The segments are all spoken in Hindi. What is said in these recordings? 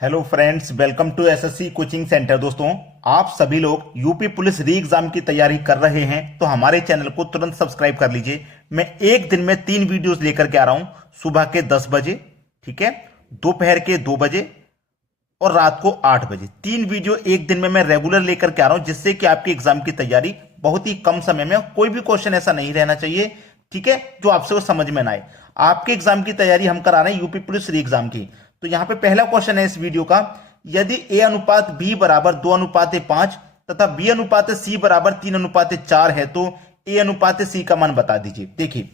Hello friends, welcome to SSC coaching centre. दोस्तों, आप सभी लोग यूपी पुलिस री एग्जाम की तैयारी कर रहे हैं तो हमारे चैनल को तुरंत सब्सक्राइब कर लीजिए। मैं एक दिन में 3 वीडियोस लेकर के आ रहा हूं। सुबह के 10 बजे, ठीक है, दोपहर के 2 बजे और रात को 8 बजे। 3 वीडियो एक दिन में मैं रेगुलर लेकर के आ रहा हूं, जिससे कि आपकी एग्जाम की तैयारी बहुत ही कम समय में, कोई भी क्वेश्चन ऐसा नहीं रहना चाहिए, ठीक है, जो आपसे वो समझ में ना आए। आपके एग्जाम की तैयारी हम करा रहे हैं यूपी पुलिस री एग्जाम की। तो यहां पे पहला क्वेश्चन है इस वीडियो का, यदि ए अनुपात बी बराबर 2:5 तथा बी अनुपात सी बराबर 3:4 है तो ए अनुपात सी का मान बता दीजिए। देखिए,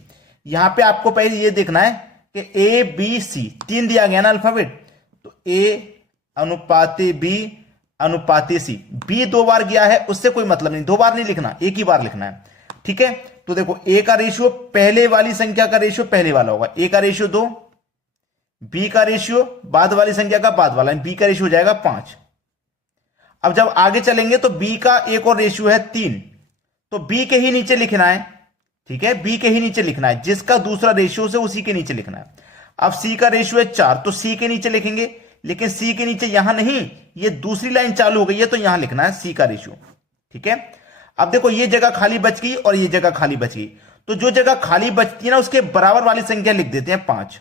यहां पे आपको पहले ये देखना है कि ए बी सी 3 दिया गया ना अल्फाबेट, तो ए अनुपात बी अनुपात सी, बी 2 बार गया है उससे कोई मतलब नहीं, 2 बार नहीं लिखना, एक ही बार लिखना है, ठीक है। तो देखो, ए का रेशियो पहले वाली संख्या का रेशियो पहले वाला होगा, ए का रेशियो 2, बी का रेशियो बाद वाली संख्या का बाद वाला, बी का रेशियो हो जाएगा 5। अब जब आगे चलेंगे तो बी का एक और रेशियो है 3, तो बी के ही नीचे लिखना है, ठीक है, बी के ही नीचे लिखना है, जिसका दूसरा रेशियो से उसी के नीचे लिखना है। अब सी का रेशियो है 4, तो सी के नीचे लिखेंगे, लेकिन सी के नीचे यहां नहीं, ये दूसरी लाइन चालू हो गई है तो यहां लिखना है सी का रेशियो, ठीक है। अब देखो, ये जगह खाली बच गई और ये जगह खाली बच गई, तो जो जगह खाली बचती है ना उसके बराबर वाली संख्या लिख देते हैं 5।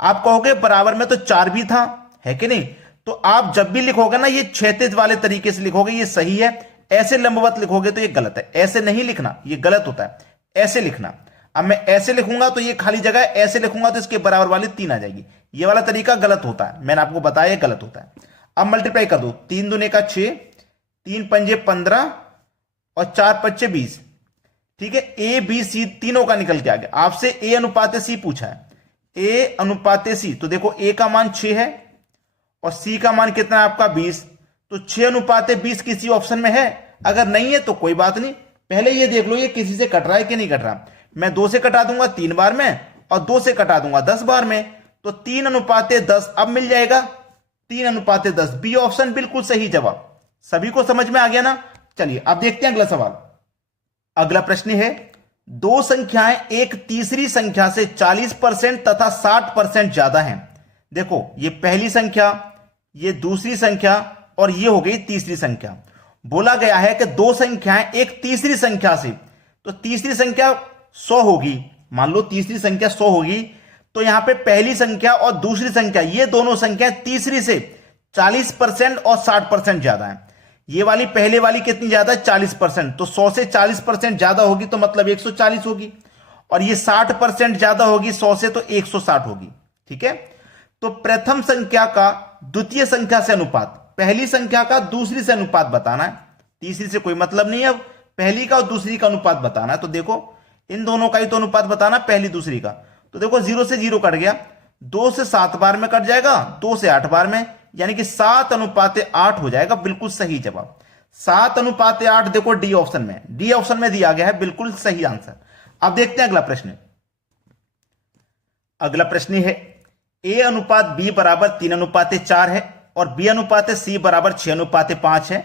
आप कहोगे बराबर में तो 4 भी था, है कि नहीं, तो आप जब भी लिखोगे ना ये क्षैतिज वाले तरीके से लिखोगे, ये सही है। ऐसे लंबवत लिखोगे तो ये गलत है, ऐसे नहीं लिखना, ये गलत होता है, ऐसे लिखना। अब मैं ऐसे लिखूंगा तो ये खाली जगह है, ऐसे लिखूंगा तो इसके बराबर वाली 3 आ जाएगी, ये वाला तरीका गलत होता है, मैंने आपको बताया गलत होता है। अब मल्टीप्लाई कर दो, 3 दूने का 6, 3 पंजे 15 और 4 पच्चे 20, ठीक है। ए बी सी तीनों का निकल के आ गया। आपसे ए अनुपात सी पूछा है, ए अनुपात सी, तो देखो ए का मान 6 है और सी का मान कितना है आपका 20, तो 6:20 किसी ऑप्शन में है? अगर नहीं है तो कोई बात नहीं, पहले ये देख लो ये किसी से कट रहा है कि नहीं कट रहा। मैं 2 से कटा दूंगा 3 बार में और 2 से कटा दूंगा 10 बार में, तो 3:10 अब मिल जाएगा, 3:10, बी ऑप्शन बिल्कुल सही जवाब। सभी को समझ में आ गया ना? चलिए अब देखते हैं अगला सवाल। अगला प्रश्न है, दो संख्याएं एक तीसरी संख्या से 40% तथा 60% ज्यादा हैं। देखो, ये पहली संख्या, ये दूसरी संख्या और ये हो गई तीसरी संख्या। बोला गया है कि दो संख्याएं एक तीसरी संख्या से, तो तीसरी संख्या 100 होगी, मान लो तीसरी संख्या 100 होगी, तो यहां पे पहली संख्या और दूसरी संख्या, ये दोनों संख्या तीसरी से 40% और 60% ज्यादा है। ये वाली पहले वाली कितनी ज्यादा है? 40%, तो 100 से 40% ज्यादा होगी तो मतलब 140 होगी, और ये 60% ज्यादा होगी 100 से, तो 160 होगी, ठीक है। तो प्रथम संख्या का द्वितीय संख्या से अनुपात, पहली संख्या का दूसरी से अनुपात बताना है, तीसरी से कोई मतलब नहीं है, अब पहली का और दूसरी का अनुपात बताना है। तो देखो, इन दोनों का ही तो अनुपात बताना, पहली दूसरी का। तो देखो, 0 से 0 कट गया, 2 से 7 बार में कट जाएगा, 2 से 8 बार में, यानी कि 7:8 हो जाएगा, बिल्कुल सही जवाब। 7:8, देखो डी ऑप्शन में, डी ऑप्शन में दिया गया है, बिल्कुल सही आंसर। अब देखते हैं अगला प्रश्न। अगला प्रश्न है, ए अनुपात बी बराबर 3:4 है और बी अनुपात सी बराबर 6:5 है,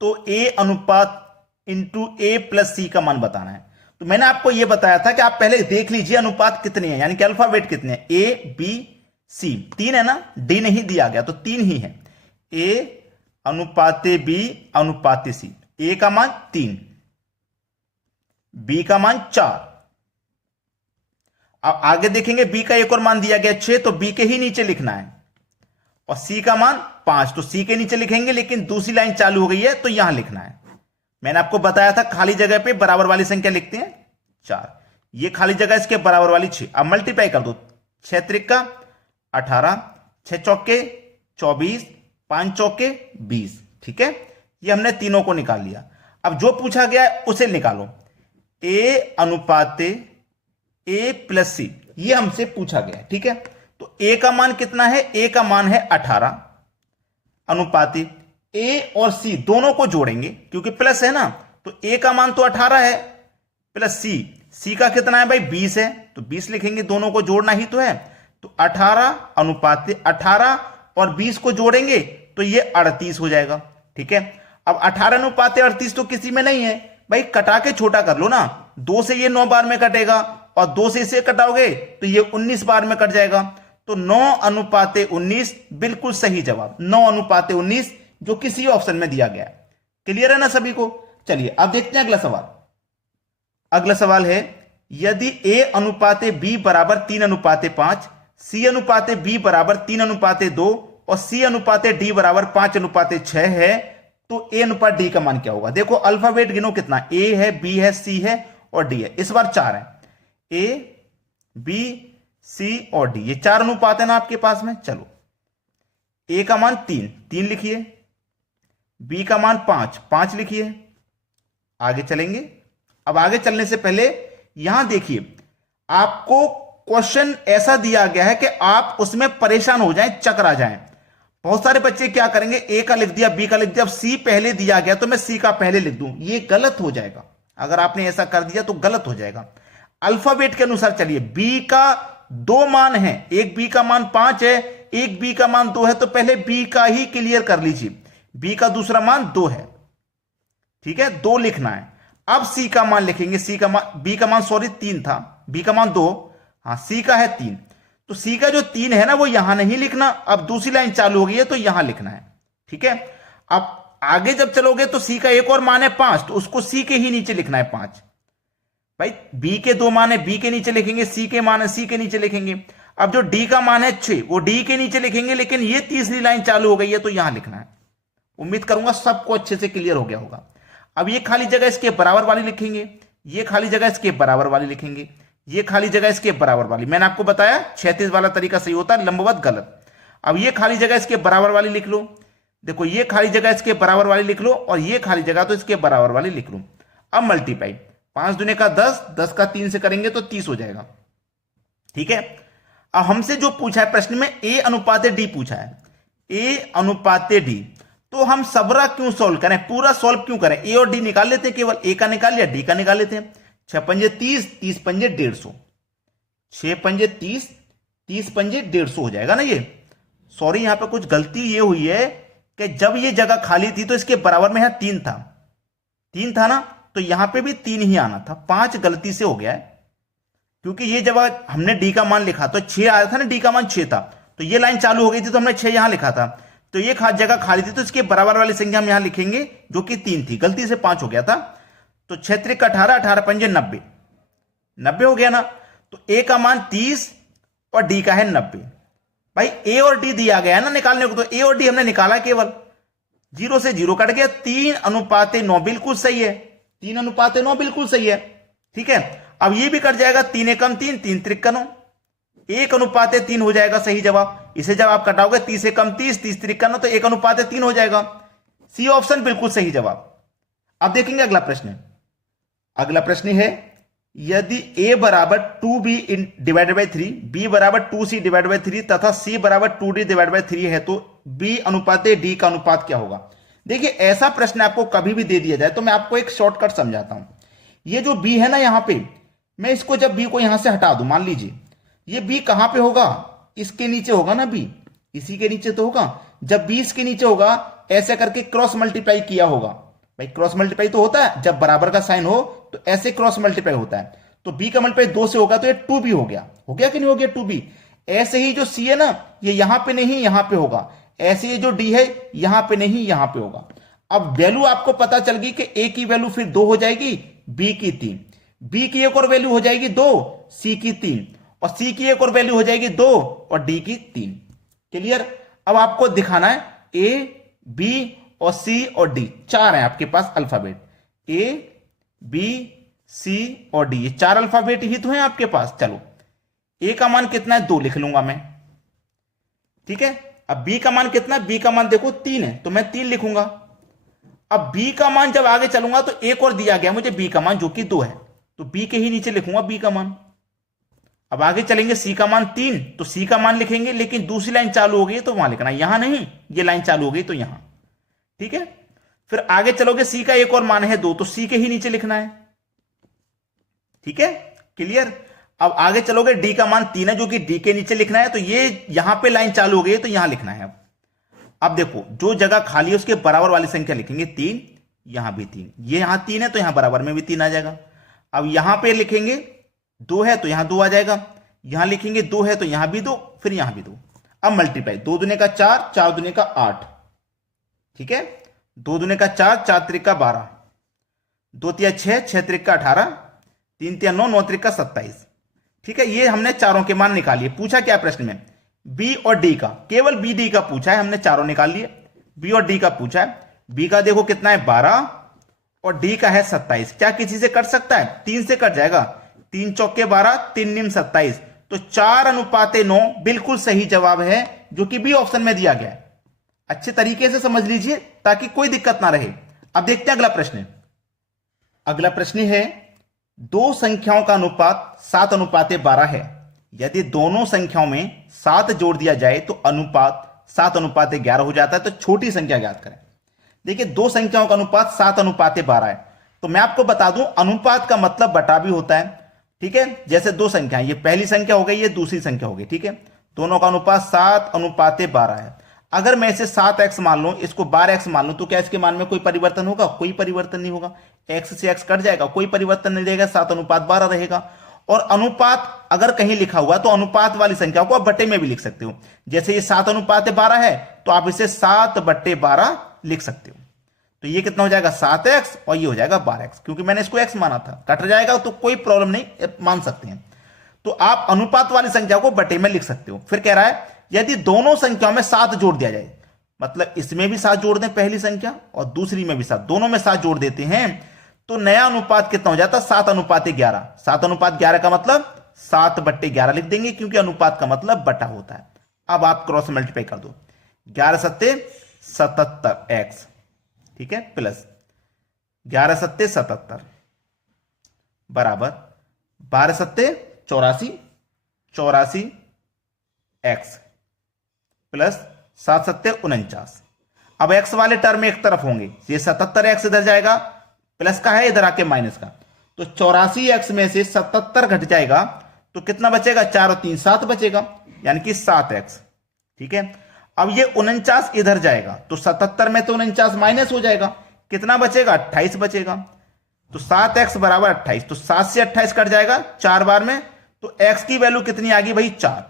तो ए अनुपात इंटू ए प्लस सी का मान बताना है। तो मैंने आपको यह बताया था कि आप पहले देख लीजिए अनुपात कितने हैं, यानी कि अल्फाबेट कितने हैं, ए बी सी, 3 है ना, डी नहीं दिया गया तो 3 ही है। ए अनुपात बी अनुपात सी, ए का मान 3, बी का मान 4। अब आगे देखेंगे, बी का एक और मान दिया गया 6, तो बी के ही नीचे लिखना है, और सी का मान 5, तो सी के नीचे लिखेंगे, लेकिन दूसरी लाइन चालू हो गई है तो यहां लिखना है। मैंने आपको बताया था खाली जगह पे बराबर वाली संख्या लिखते हैं 4, ये खाली जगह इसके बराबर वाली 6। अब मल्टीप्लाई कर दो, 6 त्रिका 18, 6 चौके 24, 5 चौके 20, ठीक है। ये हमने तीनों को निकाल लिया। अब जो पूछा गया है उसे निकालो, ए अनुपात ए प्लस सी, ये हमसे पूछा गया है, ठीक है। तो ए का मान कितना है? ए का मान है 18, अनुपात ए और सी दोनों को जोड़ेंगे क्योंकि प्लस है ना, तो ए का मान तो 18 है, प्लस सी, सी का कितना है भाई? 20 है, तो 20 लिखेंगे, दोनों को जोड़ना ही तो है। तो 18 अनुपात 18 और 20 को जोड़ेंगे तो ये 38 हो जाएगा, ठीक है। अब 18:38 तो किसी में नहीं है भाई, कटा के छोटा कर लो ना, 2 से ये 9 बार में कटेगा और 2 से इसे कटाओगे तो ये 19 बार में कट जाएगा, तो 9:19 बिल्कुल सही जवाब, 9:19 जो किसी ऑप्शन में दिया गया है। क्लियर है ना सभी को? चलिए अब देखते हैं अगला सवाल। अगला सवाल है, यदि A/B बराबर 3:5, C/B बराबर 3:2 और C/D बराबर 5:6 है, तो A/D का मान क्या होगा? देखो अल्फाबेट गिनो कितना, A है, B है, C है और D है। इस बार 4 है, A, B, C और D, ये 4 अनुपात है ना आपके पास में। चलो A का मान 3 लिखिए, B का मान 5 लिखिए। आगे चलेंगे। अब आगे चलने से पहले यहां देखिए, आपको क्वेश्चन ऐसा दिया गया है कि आप उसमें परेशान हो जाएं, चकरा जाएं। बहुत सारे बच्चे क्या करेंगे, ए का लिख दिया, बी का लिख दिया, अब सी पहले दिया गया तो मैं सी का पहले लिख दूं, ये गलत हो जाएगा। अगर आपने ऐसा कर दिया तो गलत हो जाएगा। अल्फाबेट के अनुसार चलिए, बी का 2 मान है, एक बी का मान 5 है, एक बी का मान 2 है, तो पहले बी का ही क्लियर कर लीजिए। बी का दूसरा मान 2 है, ठीक है, 2 लिखना है। अब सी का मान लिखेंगे, सी का मान, बी का मान सॉरी 3 था, बी का मान 2, हाँ सी का है 3, तो सी का जो 3 है ना वो यहां नहीं लिखना, अब दूसरी लाइन चालू हो गई है तो यहां लिखना है, ठीक है। अब आगे जब चलोगे तो सी का एक और मान है 5, तो उसको सी के ही नीचे लिखना है 5। भाई बी के 2 मान है, बी के नीचे लिखेंगे, सी के मान है, सी के नीचे लिखेंगे। अब जो डी का मान है 6, वो डी के नीचे लिखेंगे, लेकिन ये तीसरी लाइन चालू हो गई है तो यहां लिखना है। उम्मीद करूंगा सबको अच्छे से क्लियर हो गया होगा। अब ये खाली जगह इसके बराबर वाली लिखेंगे, ये खाली जगह इसके बराबर वाली लिखेंगे, ये खाली जगह इसके बराबर वाली। मैंने आपको बताया 36 वाला तरीका सही होता है, लंबवत गलत। अब ये खाली जगह इसके बराबर वाली लिख लो, देखो ये खाली जगह इसके बराबर वाली लिख लो, और ये खाली जगह तो इसके बराबर वाली लिख लो। अब मल्टीप्लाई, 5 दूने का 10, 10 का 3 से करेंगे तो 30 हो जाएगा, ठीक है। अब हमसे जो पूछा है प्रश्न में A/D पूछा है, A/D, तो हम सबरा क्यों सॉल्व करें, पूरा सॉल्व क्यों करें? ए और डी निकाल लेते हैं, केवल ए का निकाल लिया, डी का निकाल लेते हैं। 6 पंजे 30, 30 पंजे 150, 6 पंजे 30, 30 पंजे 150 हो जाएगा ना ये। सॉरी यहां पे कुछ गलती ये हुई है कि जब ये जगह खाली थी तो इसके बराबर में यहां 3 था, 3 था ना, तो यहां पे भी 3 ही आना था, 5 गलती से हो गया है। क्योंकि ये जब हमने डी का मान लिखा तो 6 आया था ना, डी का मान 6 था, तो ये लाइन चालू हो गई थी तो हमने 6 यहां लिखा था, तो ये जगह खाली थी तो इसके बराबर वाली संख्या हम यहां लिखेंगे जो कि 3 थी, गलती से 5 हो गया था। तो 6 त्रिक 18, 18 पंजे 90, 90 हो गया ना। तो ए का मान 30 और डी का है 90। भाई ए और डी दिया गया है ना निकालने को, तो ए और डी हमने निकाला केवल, 0 से 0 कट गया, 3:9 बिल्कुल सही है, 3:9 बिल्कुल सही है, ठीक है। अब ये भी कट जाएगा, 3 एकम 3, 3 त्रिक 9, 1:3 हो जाएगा सही जवाब। इसे जब आप कटाओगे 30 एकम 30, 30 त्रिक 9, तो 1:3 हो जाएगा। सी ऑप्शन बिल्कुल सही जवाब। अब देखेंगे अगला प्रश्न। अगला प्रश्न है, यदि a बराबर 2b डिवाइडेड बाई 3, b बराबर 2c डिवाइडेड बाई 3 तथा c बराबर 2d डिवाइडेड बाई 3 है, तो b/d का अनुपात क्या होगा? देखिए ऐसा प्रश्न आपको कभी भी दे दिया जाए तो मैं आपको एक शॉर्टकट समझाता हूं। ये जो b है ना, यहां पे मैं इसको जब b को यहां से हटा दूं, मान लीजिए ये b कहां पे होगा, इसके नीचे होगा ना, b इसी के नीचे तो होगा। जब b इसके नीचे होगा, ऐसे करके क्रॉस मल्टीप्लाई किया होगा। भाई क्रॉस मल्टीप्लाई तो होता है जब बराबर का साइन हो, तो ऐसे क्रॉस मल्टीप्लाई होता है। तो b का मल्टीप्लाई 2 से होगा तो ये 2b हो गया कि नहीं हो गया 2b। ऐसे ही जो c है ना, ये यहां पे नहीं यहां पे होगा, ऐसे ही जो d है यहां पे नहीं यहां पे होगा। अब वैल्यू आपको पता चल गई कि a की वैल्यू फिर 2 हो जाएगी, b की 3, b की एक और वैल्यू हो जाएगी 2, c की 3, और c की एक और वैल्यू हो जाएगी 2 और d की 3। क्लियर? अब आपको दिखाना है a, b और c और d, 4 है आपके पास अल्फाबेट, a, b, c और d, ये 4 अल्फाबेट ही तो हैं आपके पास। चलो a का मान कितना है, 2 लिख लूंगा मैं, ठीक है। अब b का मान कितना है, b का मान देखो 3 है तो मैं 3 लिखूंगा। अब b का मान जब आगे चलूंगा तो एक और दिया गया मुझे b का मान जो कि 2 है, तो b के ही नीचे लिखूंगा b का मान। अब आगे चलेंगे, c का मान 3, तो c का मान लिखेंगे, लेकिन दूसरी लाइन चालू हो गई तो वहां लिखना, यहां नहीं, ये लाइन चालू हो गई तो यहां, ठीक है। फिर आगे चलोगे, c का एक और मान है 2, तो c के ही नीचे लिखना है, ठीक है। क्लियर? अब आगे चलोगे, d का मान 3 है जो कि d के नीचे लिखना है, तो ये यहां पे लाइन चालू हो गई तो यहां लिखना है। अब देखो जो जगह खाली है उसके बराबर वाली संख्या लिखेंगे, 3, यहां भी 3, ये यहां 3 है तो यहां बराबर में भी 3 आ जाएगा। अब यहां पे लिखेंगे 2 है तो यहां 2 आ जाएगा, यहां लिखेंगे 2 है तो यहां भी 2, फिर यहां भी 2। अब मल्टीप्लाई, 2 दूने का 4, 4 दूने का 8, ठीक है, 2 दूने का 4, 4 त्रिक का 12, 2 तिया 6, 6 त्रिक का 18, 3 तिया 9, 9 त्रिक का 27। ठीक है, ये हमने चारों के मान निकालिए। पूछा क्या प्रश्न में, बी और डी का, केवल बी डी का पूछा है, हमने चारों निकाल लिए। बी और डी का पूछा है, बी का देखो कितना है 12 और डी का है 27। क्या किसी से कट सकता है, 3 से कट जाएगा, 3 चौके 12, 3 निम 27, तो 4:9 बिल्कुल सही जवाब है, जो कि बी ऑप्शन में दिया गया है। अच्छे तरीके से समझ लीजिए ताकि कोई दिक्कत ना रहे। अब देखते हैं अगला प्रश्न। अगला प्रश्न है, दो संख्याओं का अनुपात 7:12 है। यदि दोनों संख्याओं में 7 जोड़ दिया जाए तो अनुपात 7:11 हो जाता है। तो छोटी संख्या ज्ञात करें। देखिए, दो संख्याओं का अनुपात 7:12 है। तो मैं आपको बता दूं, अनुपात का मतलब बटा भी होता है। ठीक है, जैसे दो संख्या, ये पहली संख्या हो गई, ये दूसरी संख्या हो गई। ठीक है, दोनों का अनुपात 7:12 है। अगर मैं इसे 7x मान लूं, इसको 12x मान लूं, तो क्या इसके मान में कोई परिवर्तन होगा? कोई परिवर्तन नहीं होगा। x से x कट जाएगा, कोई परिवर्तन नहीं रहेगा, 7:12 रहेगा। और अनुपात अगर कहीं लिखा हुआ तो अनुपात वाली संख्या को आप बटे में भी लिख सकते हो। जैसे ये 7:12 है तो आप इसे 7/12 लिख सकते हो। तो ये कितना हो जाएगा 7x और ये हो जाएगा 12x, क्योंकि मैंने इसको x माना था। कट जाएगा तो कोई प्रॉब्लम नहीं, मान सकते हैं। तो आप अनुपात वाली संख्या को बटे में लिख सकते हो। फिर कह रहा है, यदि दोनों संख्याओं में 7 जोड़ दिया जाए, मतलब इसमें भी 7 जोड़ दें पहली संख्या और दूसरी में भी 7, दोनों में 7 जोड़ देते हैं, तो नया अनुपात कितना हो जाता है 7:11। 7:11 का मतलब 7/11 लिख देंगे, क्योंकि अनुपात का मतलब बटा होता है। अब आप क्रॉस मल्टीप्लाई कर दो, 11 सत्ते 77x, ठीक है, प्लस 11 सत्ते 77 बराबर 12 सत्ते 84, 84x प्लस 7 सत्ते 49। अब x वाले टर्म एक तरफ होंगे, ये 77x इधर जाएगा, प्लस का है इधर आके माइनस का, तो 84x में से 77 घट जाएगा तो कितना बचेगा, 4 और 3 7 बचेगा, यानी कि 7x। ठीक है, अब ये 49 इधर जाएगा तो 77 में तो 49 माइनस हो जाएगा, कितना बचेगा 28 बचेगा। तो 7x बराबर 28, तो 7 से 28 कट जाएगा 4 बार में, तो x की वैल्यू कितनी आ गई भाई 4।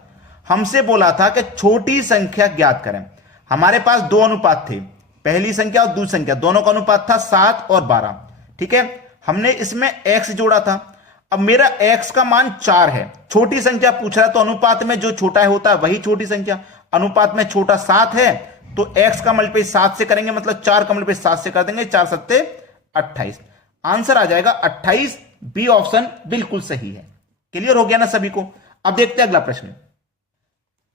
हमसे बोला था कि छोटी संख्या ज्ञात करें। हमारे पास दो अनुपात थे, पहली संख्या और दूसरी संख्या, दोनों का अनुपात था 7 और 12। ठीक है, हमने इसमें x जोड़ा था। अब मेरा x का मान 4 है, छोटी संख्या पूछ रहा है, तो अनुपात में जो छोटा है होता है वही छोटी संख्या। अनुपात में छोटा 7 है तो x का मल्टीप्लाई 7 से करेंगे, मतलब 4 का मल्टीप्लाई 7 से कर देंगे, 4 सत्ते 28। आंसर आ जाएगा 28। बी ऑप्शन बिल्कुल सही है। क्लियर हो गया ना सभी को? अब देखते हैं अगला प्रश्न।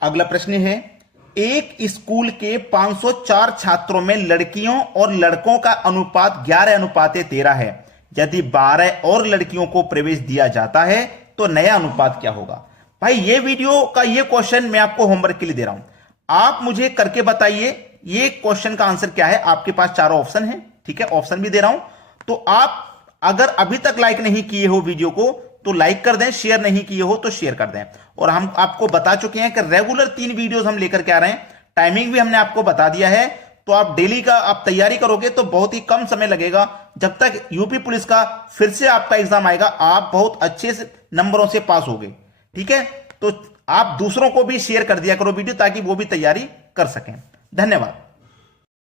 अगला प्रश्न है, एक स्कूल के 504 छात्रों में लड़कियों और लड़कों का अनुपात 11:13 है। यदि 12 और लड़कियों को प्रवेश दिया जाता है तो नया अनुपात क्या होगा? भाई ये वीडियो का ये क्वेश्चन मैं आपको होमवर्क के लिए दे रहा हूं, आप मुझे करके बताइए ये क्वेश्चन का आंसर क्या है। आपके पास चारों ऑप्शन है, ठीक है, ऑप्शन भी दे रहा हूं। तो आप अगर अभी तक लाइक नहीं किए हो वीडियो को तो लाइक कर दें, शेयर नहीं किए हो तो शेयर कर दें। और हम आपको बता चुके हैं कि रेगुलर 3 वीडियोस हम लेकर के आ रहे हैं, टाइमिंग भी हमने आपको बता दिया है। तो आप डेली का आप तैयारी करोगे तो बहुत ही कम समय लगेगा। जब तक यूपी पुलिस का फिर से आपका एग्जाम आएगा, आप बहुत अच्छे से नंबरों से पास होगे। ठीक है, तो आप दूसरों को भी शेयर कर दिया करो वीडियो, ताकि वो भी तैयारी कर सकें। धन्यवाद।